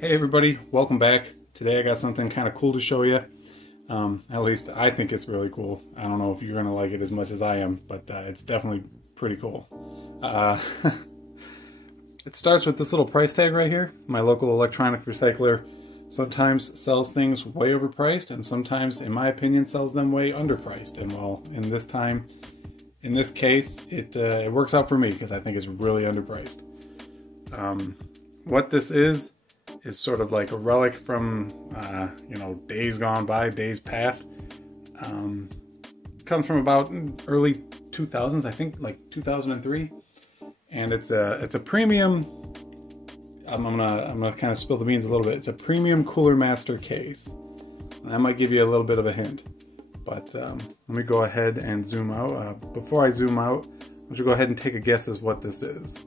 Hey everybody, welcome back. Today I got something kind of cool to show you. At least I think it's really cool. I don't know if you're going to like it as much as I am, but it's definitely pretty cool. It starts with this little price tag right here. My local electronic recycler sometimes sells things way overpriced and sometimes, in my opinion, sells them way underpriced. And well, in this case, it works out for me because I think it's really underpriced. What this is sort of like a relic from, days gone by, days past. Comes from about early 2000s, I think like 2003. And it's a premium, I'm gonna kind of spill the beans a little bit. It's a premium Cooler Master case. And that might give you a little bit of a hint. But let me go ahead and zoom out. Before I zoom out, why don't you go ahead and take a guess as what this is.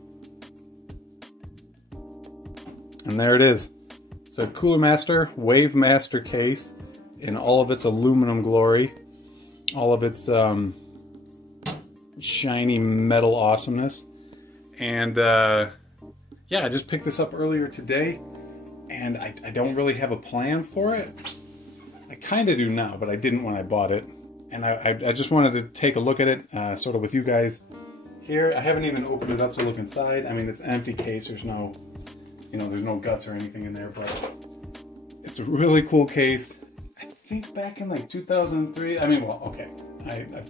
And there it is. It's a Cooler Master Wave Master case in all of its aluminum glory, all of its shiny metal awesomeness. And yeah, I just picked this up earlier today, and I don't really have a plan for it. I kind of do now, but I didn't when I bought it. And I just wanted to take a look at it, sort of with you guys here. I haven't even opened it up to look inside. I mean, it's an empty case. There's no guts or anything in there, but it's a really cool case. I think back in like 2003, I mean, well, okay,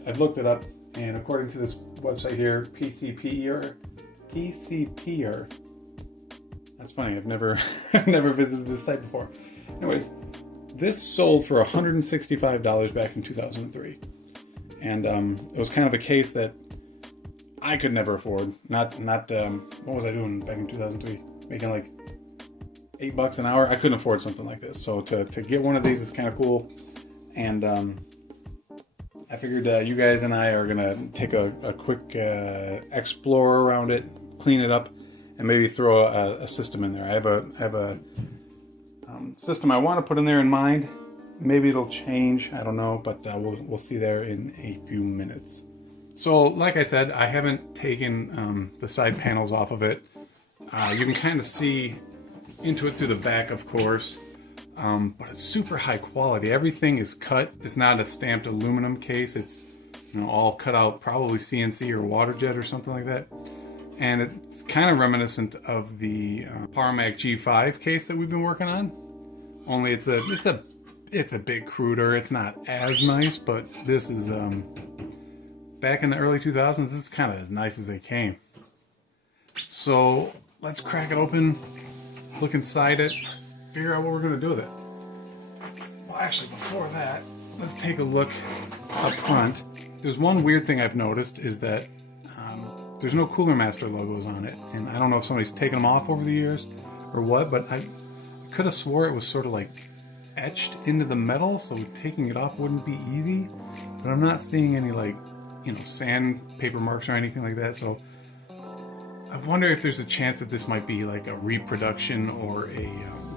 I've looked it up, and according to this website here, PCPer, that's funny, I've never visited this site before. Anyways, this sold for $165 back in 2003, and it was kind of a case that I could never afford. Not what was I doing back in 2003? Making like $8 an hour. I couldn't afford something like this. So to get one of these is kind of cool. And I figured you guys and I are gonna take a quick explore around it, clean it up, and maybe throw a system in there. I have a system I want to put in there in mind. Maybe it'll change. I don't know, but we'll see there in a few minutes. So, like I said, I haven't taken the side panels off of it. You can kind of see into it through the back, of course, but it's super high quality. Everything is cut. It's not a stamped aluminum case. It's all cut out, probably CNC or water jet or something like that. And it's kind of reminiscent of the PowerMac G5 case that we've been working on. Only it's a bit cruder. It's not as nice, but this is back in the early 2000s. This is kind of as nice as they came. So let's crack it open, look inside it, figure out what we're going to do with it. Well, actually, before that, let's take a look up front. There's one weird thing I've noticed is that there's no Cooler Master logos on it. And I don't know if somebody's taken them off over the years or what, but I could have swore it was sort of like etched into the metal, so taking it off wouldn't be easy. But I'm not seeing any like, sandpaper marks or anything like that, so I wonder if there's a chance that this might be like a reproduction or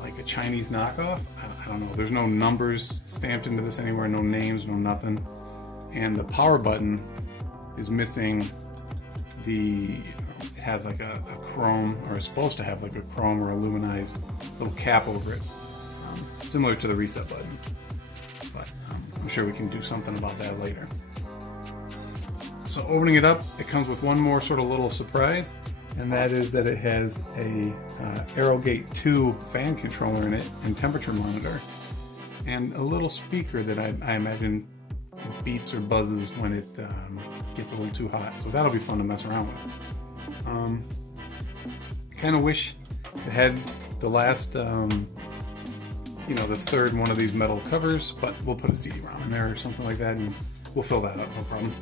like a Chinese knockoff. I don't know. There's no numbers stamped into this anywhere, no names, no nothing. And the power button is missing it has like a chrome, or it's supposed to have like a chrome or aluminized little cap over it, similar to the reset button. But I'm sure we can do something about that later. So opening it up, it comes with one more sort of little surprise, and that is that it has a Aerogate 2 fan controller in it and temperature monitor, and a little speaker that I imagine beeps or buzzes when it gets a little too hot. So that'll be fun to mess around with. Kind of wish it had the last, the third one of these metal covers, but we'll put a CD-ROM in there or something like that, and we'll fill that up, no problem.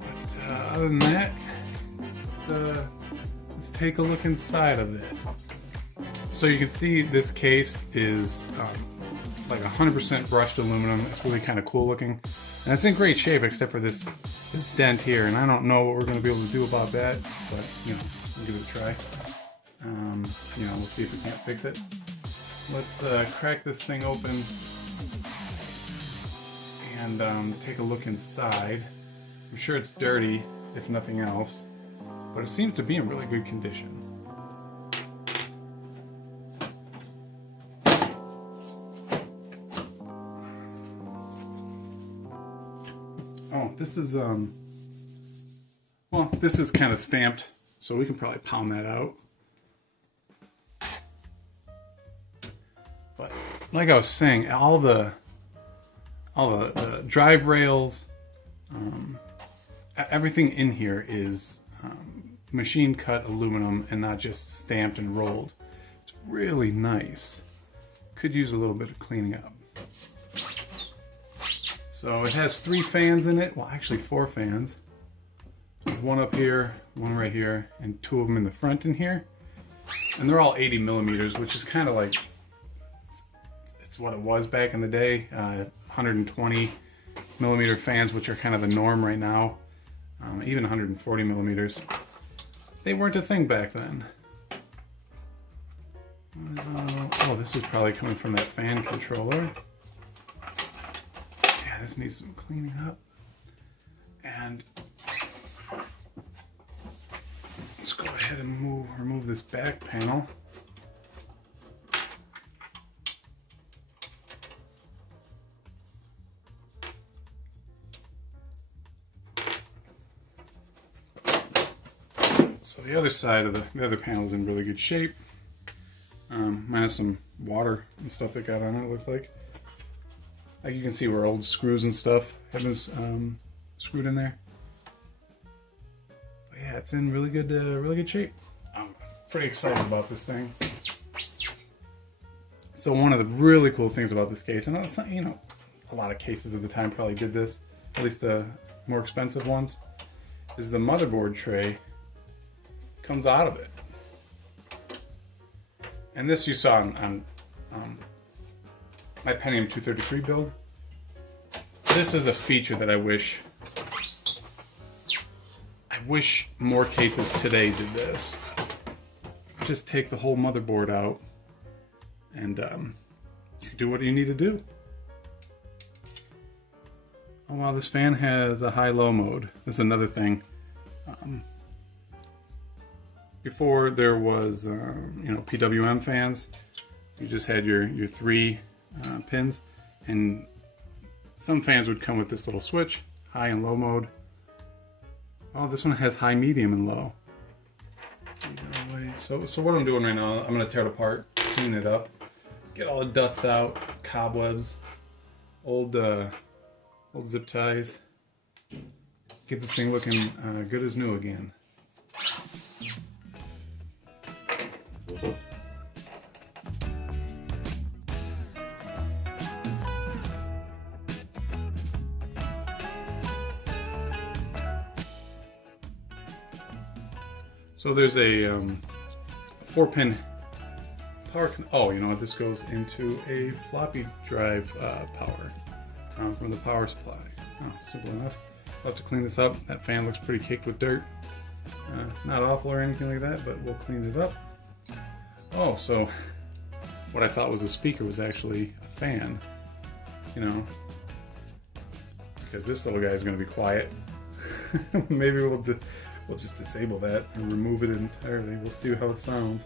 But other than that, let's take a look inside of it. So you can see this case is like 100% brushed aluminum. It's really kind of cool looking, and it's in great shape except for this dent here. And I don't know what we're going to be able to do about that, but we'll give it a try. We'll see if we can't fix it. Let's crack this thing open and take a look inside. I'm sure it's dirty, if nothing else, but it seems to be in really good condition. Oh, this is, well, this is kind of stamped, so we can probably pound that out. But like I was saying, all the drive rails, everything in here is machine cut aluminum and not just stamped and rolled. It's really nice. Could use a little bit of cleaning up. So it has 3 fans in it. Well, actually 4 fans. There's one up here, one right here, and 2 of them in the front in here. And they're all 80 millimeters, which is kind of like, it's what it was back in the day. 120 millimeter fans, which are kind of the norm right now. Even 140 millimeters. They weren't a thing back then. Oh, this is probably coming from that fan controller. Yeah, this needs some cleaning up. And let's go ahead and remove this back panel. So the other side of the other panel is in really good shape. Minus some water and stuff that got on it, looks like. Like you can see where old screws and stuff have been screwed in there. But yeah, it's in really good shape. I'm pretty excited about this thing. So one of the really cool things about this case, and it's not, you know, a lot of cases at the time probably did this, at least the more expensive ones, is the motherboard tray comes out of it. And this you saw on my Pentium 233 build. This is a feature that I wish more cases today did this. Just take the whole motherboard out and you do what you need to do. Oh wow, this fan has a high-low mode. This is another thing. Before there was, you know, PWM fans, you just had your 3 pins, and some fans would come with this little switch, high and low mode. Oh, this one has high, medium, and low. So what I'm doing right now, I'm going to tear it apart, clean it up, get all the dust out, cobwebs, old zip ties, get this thing looking good as new again. So there's a 4-pin power. Oh, you know what? This goes into a floppy drive power from the power supply. Oh, simple enough. I'll have to clean this up. That fan looks pretty caked with dirt. Not awful or anything like that, but we'll clean it up. Oh, so what I thought was a speaker was actually a fan. You know, because this little guy is going to be quiet. Maybe we'll just disable that and remove it entirely. We'll see how it sounds.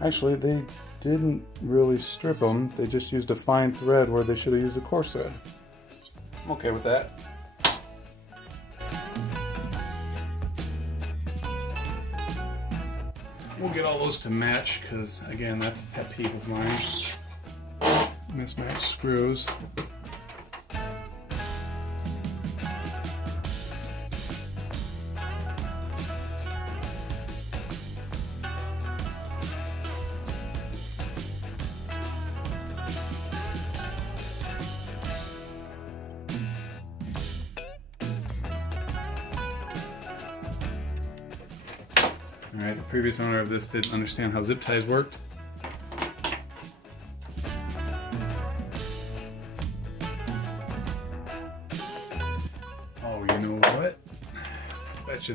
Actually, they didn't really strip them. They just used a fine thread where they should have used a coarse thread. I'm okay with that. We'll get all those to match, because again, that's a pet peeve of mine. Mismatched screws. Alright, the previous owner of this didn't understand how zip ties worked. Oh, you know what? I bet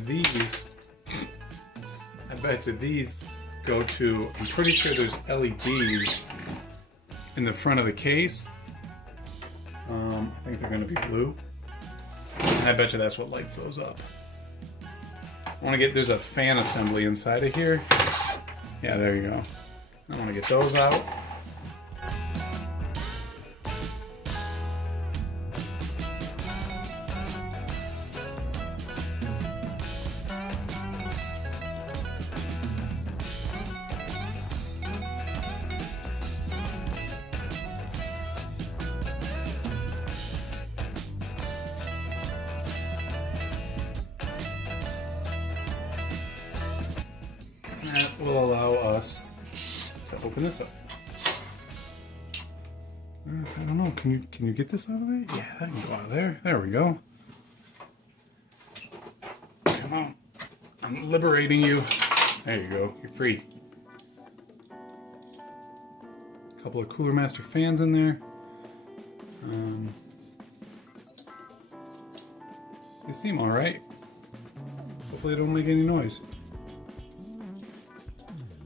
you these go to, I'm pretty sure there's LEDs in the front of the case. I think they're going to be blue. And I bet you that's what lights those up. I want to get, there's a fan assembly inside of here. Yeah, there you go. I want to get those out. That will allow us to open this up. I don't know, can you get this out of there? Yeah, that can go out of there. There we go. Come on. I'm liberating you. There you go, you're free. A couple of Cooler Master fans in there. They seem alright. Hopefully they don't make any noise.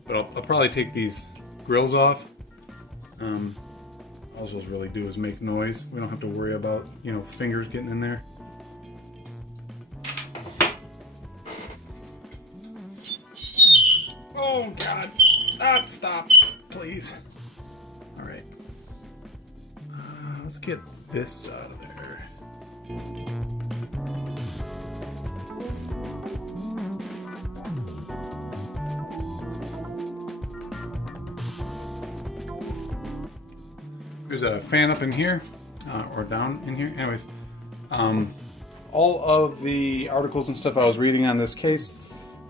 But I'll probably take these grills off. All those really do is make noise. We don't have to worry about, you know, fingers getting in there. Oh God! Ah, stop, please. All right. Let's get this out of there. There's a fan up in here, or down in here. Anyways, all of the articles and stuff I was reading on this case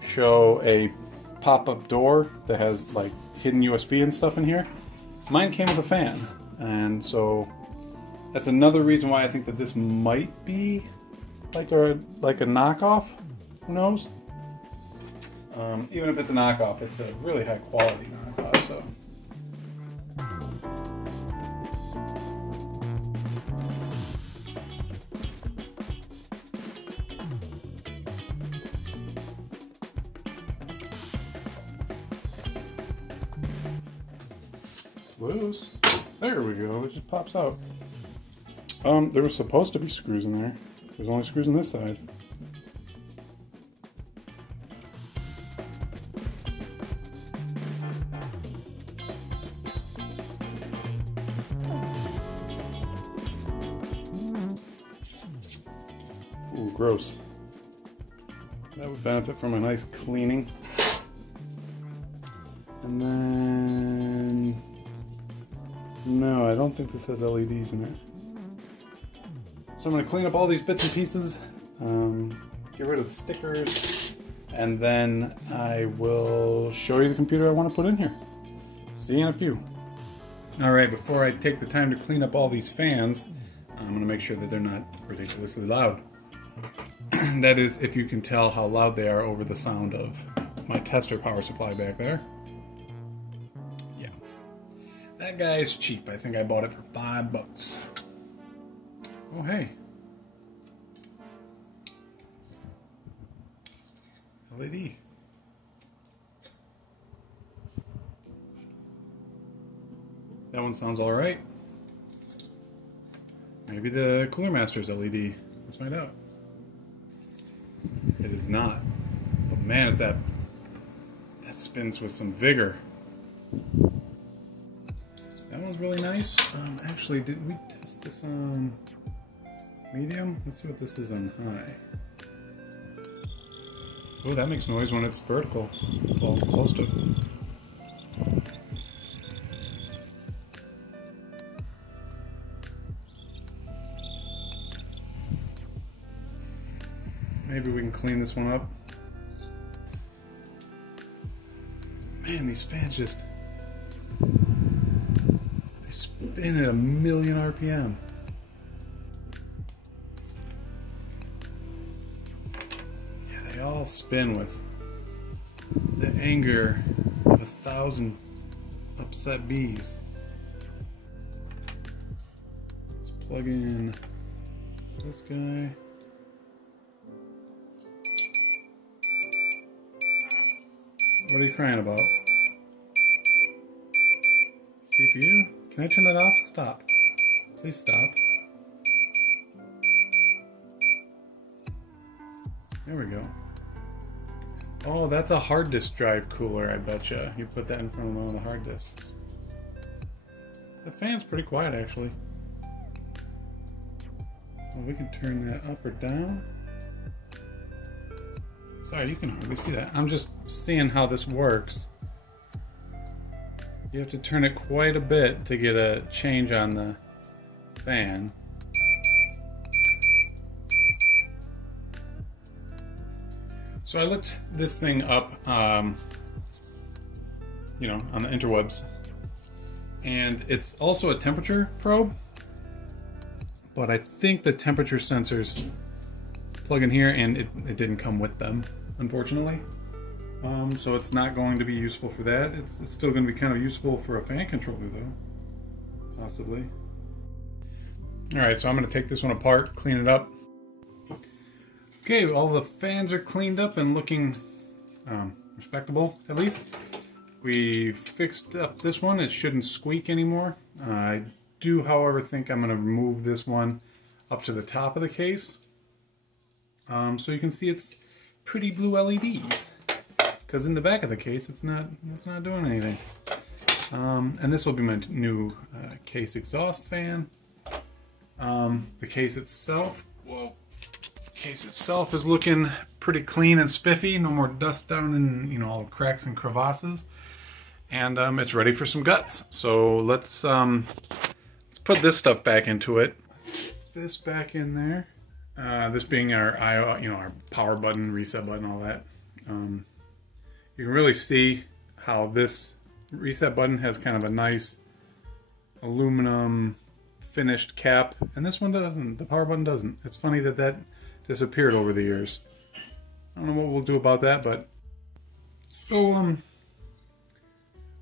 show a pop-up door that has like hidden USB and stuff in here. Mine came with a fan, and so that's another reason why I think that this might be like a knockoff. Who knows? Even if it's a knockoff, it's a really high quality knockoff. So. Loose. There we go. It just pops out. There was supposed to be screws in there. There's only screws on this side. Ooh, gross. That would benefit from a nice cleaning. And then... no, I don't think this has LEDs in it. So I'm going to clean up all these bits and pieces, get rid of the stickers, and then I will show you the computer I want to put in here. See you in a few. Alright, before I take the time to clean up all these fans, I'm going to make sure that they're not ridiculously loud. That is, if you can tell how loud they are over the sound of my tester power supply back there. That guy is cheap. I think I bought it for $5. Oh, hey. LED. That one sounds alright. Maybe the Cooler Master's LED. Let's find out. It is not. But man, is that spins with some vigor. That one's really nice. Actually, did we test this on medium? Let's see what this is on high. Oh, that makes noise when it's vertical. Well, close to it. Maybe we can clean this one up. Man, these fans just... they spin at 1,000,000 RPM. Yeah, they all spin with the anger of 1,000 upset bees. Let's plug in this guy. What are you crying about? CPU? Can I turn that off? Stop. Please stop. There we go. Oh, that's a hard disk drive cooler, I betcha. You put that in front of one of the hard disks. The fan's pretty quiet, actually. Well, we can turn that up or down. Sorry, you can hardly see that. I'm just seeing how this works. You have to turn it quite a bit to get a change on the fan. So I looked this thing up, you know, on the interwebs, and it's also a temperature probe, but I think the temperature sensors plug in here, and it didn't come with them, unfortunately. So it's not going to be useful for that. It's still going to be kind of useful for a fan controller, though, possibly. All right, so I'm going to take this one apart, clean it up. Okay, all the fans are cleaned up and looking respectable, at least. We fixed up this one. It shouldn't squeak anymore. I do, however, think I'm going to remove this one up to the top of the case. So you can see it's pretty blue LEDs. Because in the back of the case, it's not doing anything. And this will be my new case exhaust fan. The case itself, whoa. Case itself is looking pretty clean and spiffy. No more dust down in, you know, all the cracks and crevasses. And it's ready for some guts. So let's put this stuff back into it. This back in there. This being our, you know, our power button, reset button, all that. You can really see how this reset button has kind of a nice aluminum finished cap, and this one doesn't. The power button doesn't. It's funny that that disappeared over the years. I don't know what we'll do about that, but so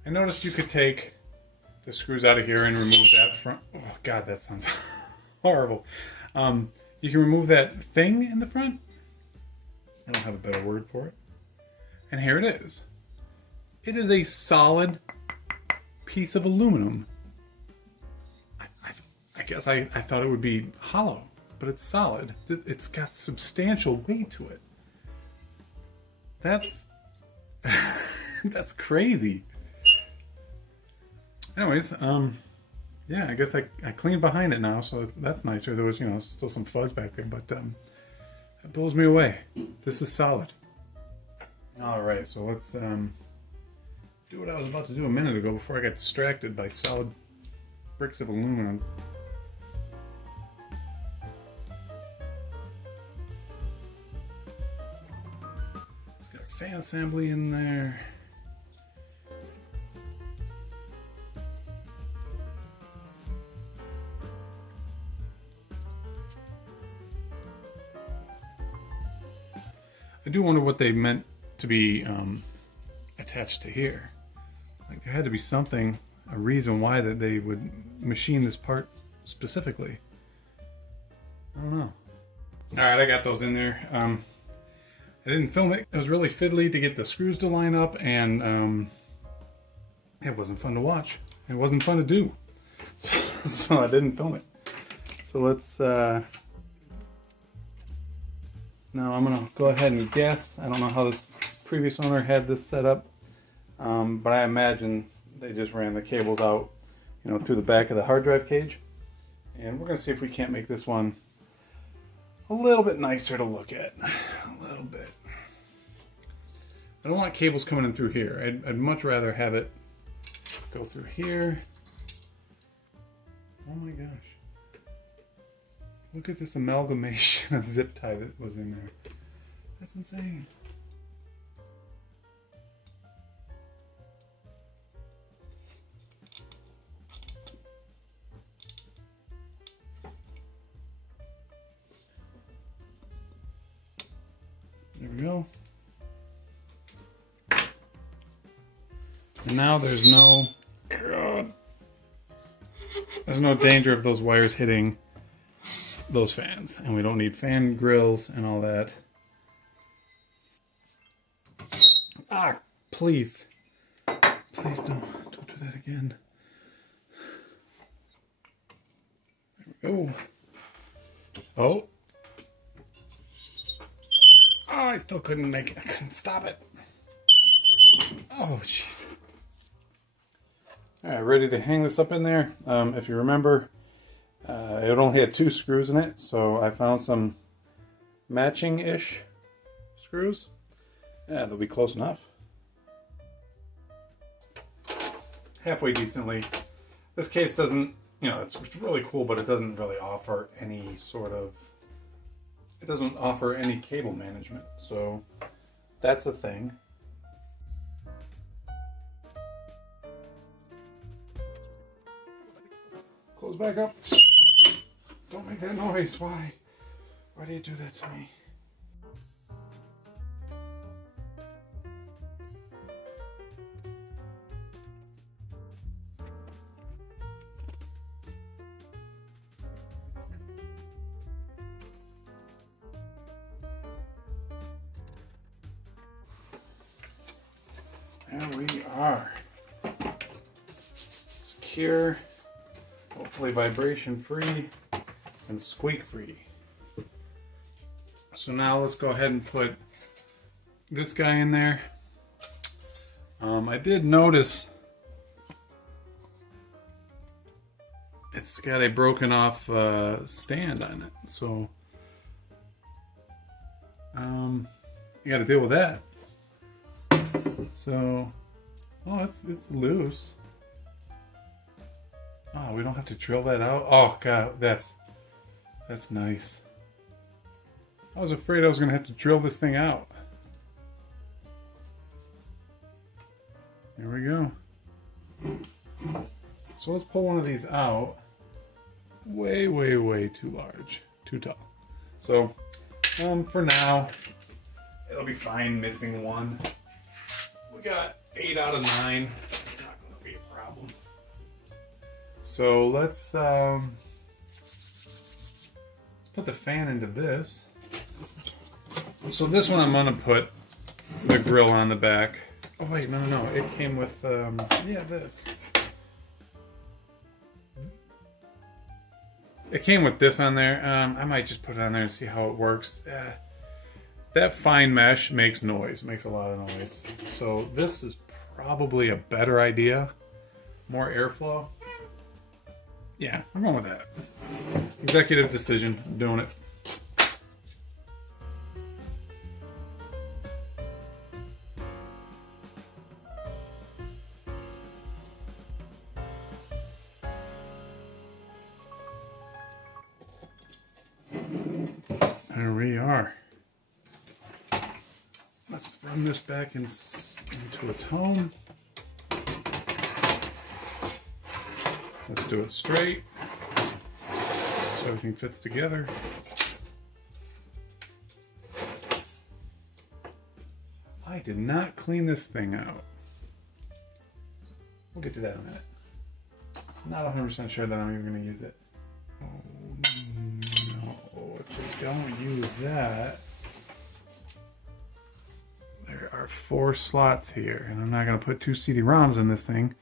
I noticed you could take the screws out of here and remove that front. Oh God, that sounds horrible. You can remove that thing in the front. I don't have a better word for it. And here it is. It is a solid piece of aluminum. I guess I thought it would be hollow, but it's solid. It's got substantial weight to it. That's that's crazy. Anyways, yeah, I guess I cleaned behind it now, so that's nicer. There was, you know, still some fuzz back there, but that blows me away. This is solid. All right, so let's do what I was about to do a minute ago before I got distracted by solid bricks of aluminum. It's got a fan assembly in there. I do wonder what they meant to be attached to here. Like there had to be something, a reason why that they would machine this part specifically. I don't know. Alright, I got those in there. I didn't film it. It was really fiddly to get the screws to line up, and it wasn't fun to watch. It wasn't fun to do. So I didn't film it. So let's now I'm gonna go ahead and guess. I don't know how this previous owner had this set up, but I imagine they just ran the cables out, you know, through the back of the hard drive cage. And we're gonna see if we can't make this one a little bit nicer to look at. A little bit. I don't want cables coming in through here. I'd much rather have it go through here. Oh my gosh. Look at this amalgamation of zip tie that was in there. That's insane. There we go. And now there's no, God, there's no danger of those wires hitting those fans, and we don't need fan grills and all that. Ah, please. Please don't do that again. There we go. Oh. Oh, I still couldn't make it. I couldn't stop it. Oh, jeez. All right, ready to hang this up in there. If you remember, it only had 2 screws in it, so I found some matching-ish screws. Yeah, they'll be close enough. Halfway decently. This case doesn't, you know, it's really cool, but it doesn't really offer any sort of, it doesn't offer any cable management, so that's a thing. Close back up. Don't make that noise. Why? Why do you do that to me? There we are. Secure, hopefully vibration free and squeak free. So now let's go ahead and put this guy in there. I did notice it's got a broken off stand on it, so you got to deal with that. So, oh, it's loose. Oh, we don't have to drill that out. Oh god, that's nice. I was afraid I was gonna have to drill this thing out. There we go. So let's pull one of these out. Way, way, way too large, too tall. So, for now, it'll be fine missing one. We got 8 out of 9. It's not going to be a problem. So let's put the fan into this. So this one I'm going to put the grill on the back. Oh wait, no. It came with, yeah, this. It came with this on there. I might just put it on there and see how it works. That fine mesh makes noise, makes a lot of noise. So this is probably a better idea. More airflow. Yeah, I'm going with that. Executive decision, I'm doing it. There we are. Let's run this back into its home. Let's do it straight so everything fits together. I did not clean this thing out. We'll get to that in a minute. Not 100% sure that I'm even going to use it. Oh no, if we don't use that, there are 4 slots here, and I'm not going to put 2 CD-ROMs in this thing.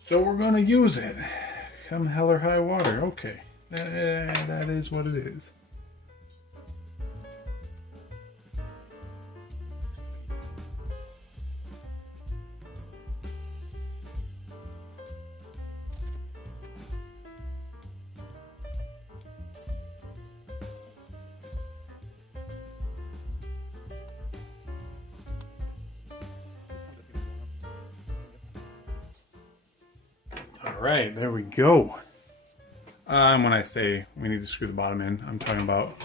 So we're going to use it. Come hell or high water. Okay. That is what it is. Alright, there we go. When I say we need to screw the bottom in, I'm talking about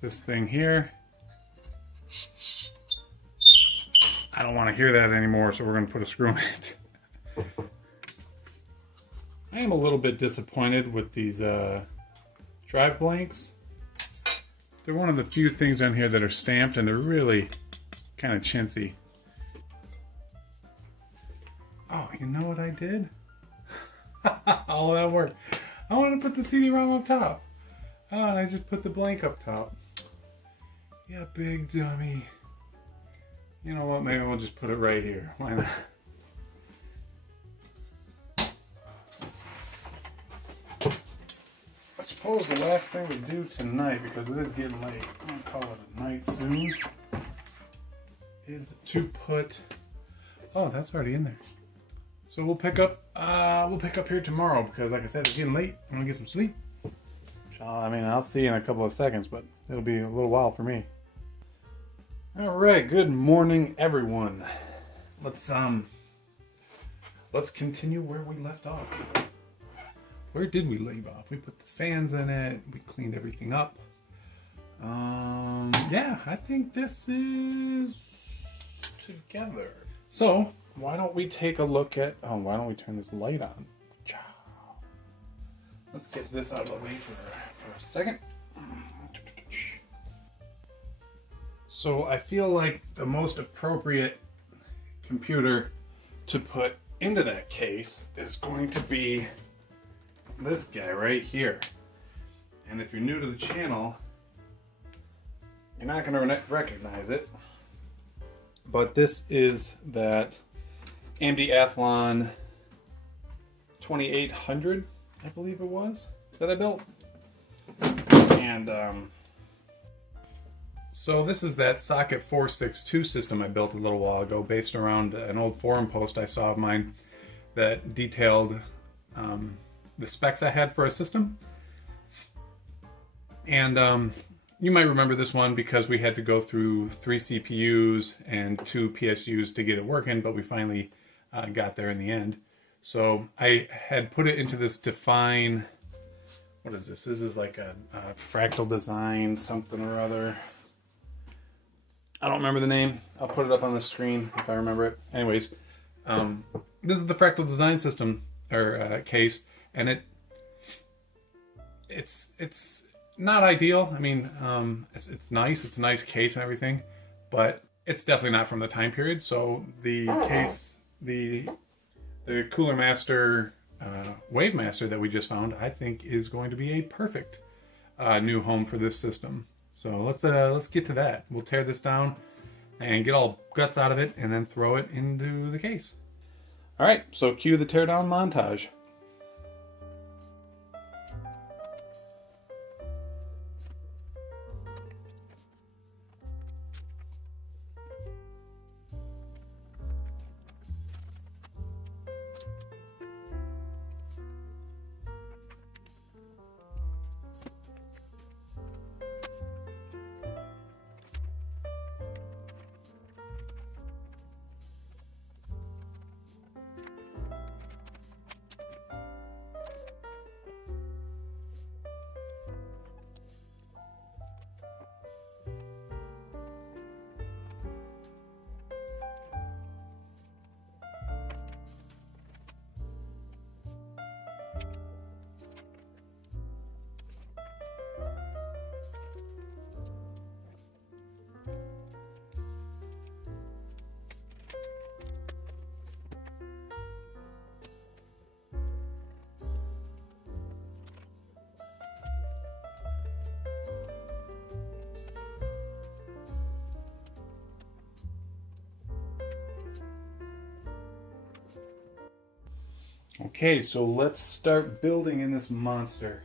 this thing here. I don't want to hear that anymore, so we're going to put a screw in it. I am a little bit disappointed with these drive blanks. They're one of the few things on here that are stamped, and they're really kind of chintzy. Oh, you know what I did? All that work. I want to put the CD-ROM up top. Oh, and I just put the blank up top. Yeah, big dummy. You know what? Maybe we'll just put it right here. Why not? I suppose the last thing we do tonight, because it is getting late, I'm gonna call it a night soon, is to put Oh, that's already in there. So we'll pick up here tomorrow because, like I said, it's getting late. I'm gonna get some sleep. I mean, I'll see you in a couple of seconds, but it'll be a little while for me. All right, good morning, everyone. Let's continue where we left off. Where did we leave off? We put the fans in it. We cleaned everything up. Yeah, I think this is together. So why don't we take a look at? Oh, why don't we turn this light on? Ciao. Let's get this out of the way for a second. So I feel like the most appropriate computer to put into that case is going to be this guy right here. And if you're new to the channel, you're not going to recognize it, but this is that AMD Athlon 2800, I believe it was, that I built. And so this is that socket 462 system I built a little while ago based around an old forum post I saw of mine that detailed the specs I had for a system. And you might remember this one because we had to go through 3 CPUs and 2 PSUs to get it working, but we finally got there in the end. So I had put it into this define, what is this? This is like a fractal design something or other. I don't remember the name. I'll put it up on the screen if I remember it. Anyways, this is the fractal design system or case, and it's not ideal. I mean, it's nice. It's a nice case and everything, but it's definitely not from the time period. So the case, the Cooler Master Wave Master that we just found, I think is going to be a perfect new home for this system. So let's get to that. We'll tear this down and get all guts out of it, and then throw it into the case. All right. So cue the teardown montage. Okay, so let's start building in this monster.